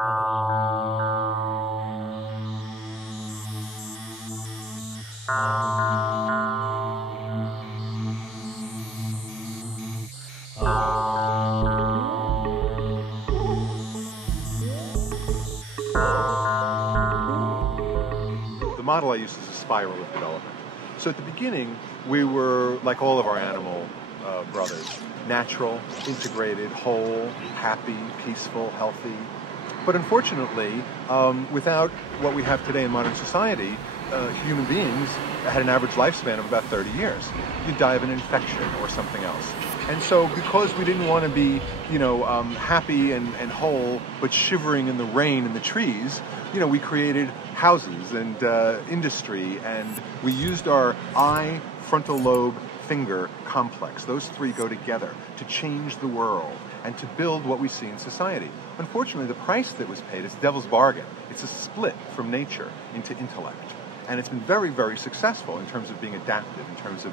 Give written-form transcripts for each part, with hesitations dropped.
The model I use is a spiral of development. So at the beginning, we were, like all of our animal brothers, natural, integrated, whole, happy, peaceful, healthy. But unfortunately, without what we have today in modern society, human beings had an average lifespan of about 30 years. You'd die of an infection or something else. And so because we didn't want to be, happy and whole, but shivering in the rain in the trees, we created houses and industry, and we used our eye, frontal lobe, finger complex. Those three go together to change the world and to build what we see in society. Unfortunately, the price that was paid is devil's bargain. It's a split from nature into intellect. And it's been very, very successful in terms of being adaptive, in terms of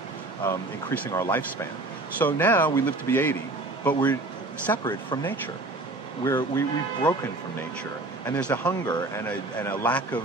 increasing our lifespan. So now we live to be 80, but we're separate from nature. We've broken from nature, and there's a hunger and a lack of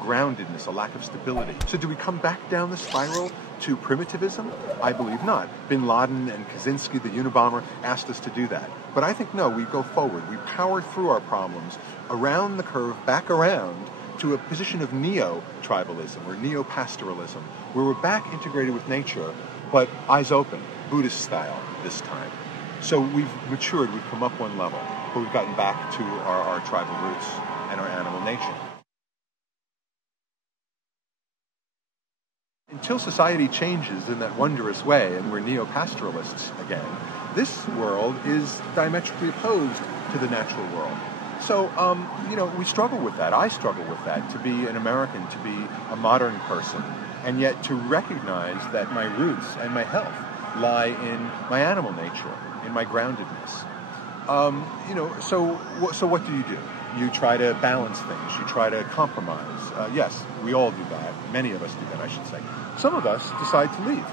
groundedness, a lack of stability. So do we come back down the spiral to primitivism? I believe not. Bin Laden and Kaczynski, the Unabomber, asked us to do that. But I think no, we go forward. We power through our problems, around the curve, back around, to a position of neo-tribalism or neo-pastoralism, where we're back integrated with nature, but eyes open, Buddhist style this time. So we've matured, we've come up one level, but we've gotten back to our tribal roots and our animal nature. Until society changes in that wondrous way and we're neo-pastoralists again, this world is diametrically opposed to the natural world. So, we struggle with that. I struggle with that, to be an American, to be a modern person, and yet to recognize that my roots and my health lie in my animal nature, in my groundedness. So what do? You try to balance things. You try to compromise. Yes, we all do that. Many of us do that, I should say. Some of us decide to leave.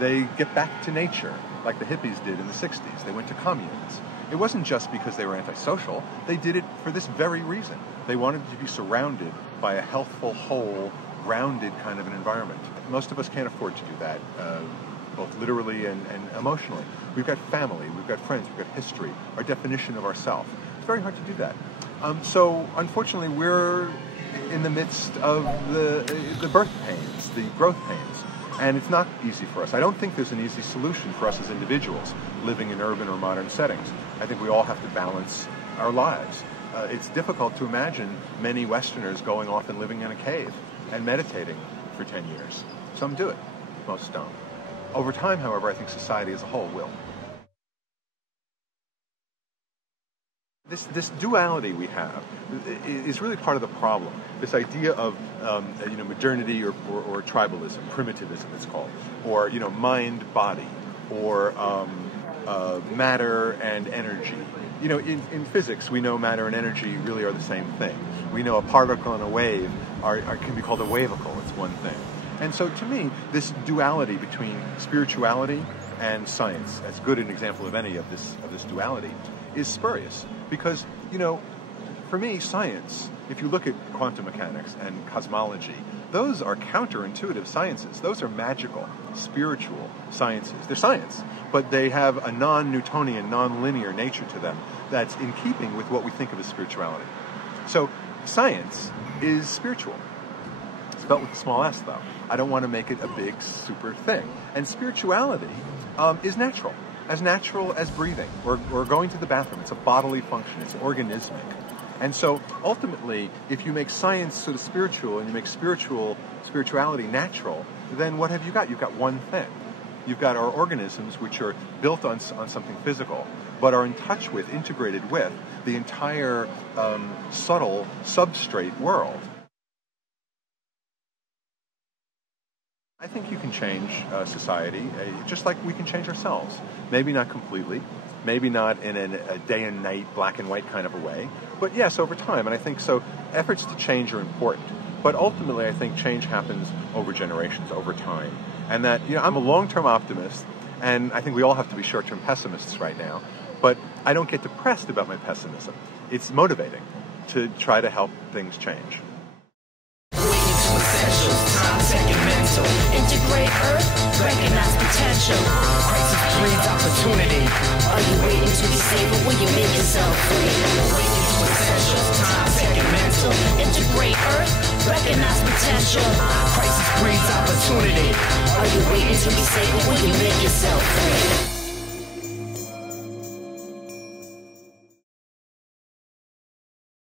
They get back to nature, like the hippies did in the 60s. They went to communes. It wasn't just because they were antisocial. They did it for this very reason. They wanted to be surrounded by a healthful, whole, grounded kind of an environment. Most of us can't afford to do that, both literally and emotionally. We've got family, we've got friends, we've got history, our definition of ourself. It's very hard to do that. So, unfortunately, we're in the midst of the birth pains, the growth pains. And it's not easy for us. I don't think there's an easy solution for us as individuals living in urban or modern settings. I think we all have to balance our lives. It's difficult to imagine many Westerners going off and living in a cave and meditating for 10 years. Some do it. Most don't. Over time, however, I think society as a whole will. This duality we have is really part of the problem. This idea of modernity or tribalism, primitivism it's called, or mind-body, or matter and energy. In physics we know matter and energy really are the same thing. We know a particle and a wave can be called a wavicle. It's one thing. And so to me, this duality between spirituality and science, as good an example of any of this duality, is spurious. Because, for me, science, if you look at quantum mechanics and cosmology, those are counterintuitive sciences. Those are magical, spiritual sciences. They're science, but they have a non-Newtonian, non-linear nature to them that's in keeping with what we think of as spirituality. So science is spiritual. Spelled with a small s, though. I don't want to make it a big, super thing. And spirituality is natural as breathing or going to the bathroom. It's a bodily function. It's organismic. And so, ultimately, if you make science sort of spiritual and you make spirituality natural, then what have you got? You've got one thing. You've got our organisms, which are built on something physical, but are in touch with, integrated with, the entire subtle substrate world. I think you can change society just like we can change ourselves. Maybe not completely, maybe not in a day and night, black and white kind of a way, but yes, over time. And I think so. Efforts to change are important, but ultimately I think change happens over generations, over time. And that, I'm a long-term optimist, and I think we all have to be short-term pessimists right now, but I don't get depressed about my pessimism. It's motivating. to try to help things change. Integrate Earth, recognize potential. Crisis breeds opportunity. Are you waiting to be saved, or will you make yourself free? Awaken to essentials, time, second mental. Integrate Earth, recognize potential. Crisis breeds opportunity. Are you waiting to be saved, or will you make yourself free?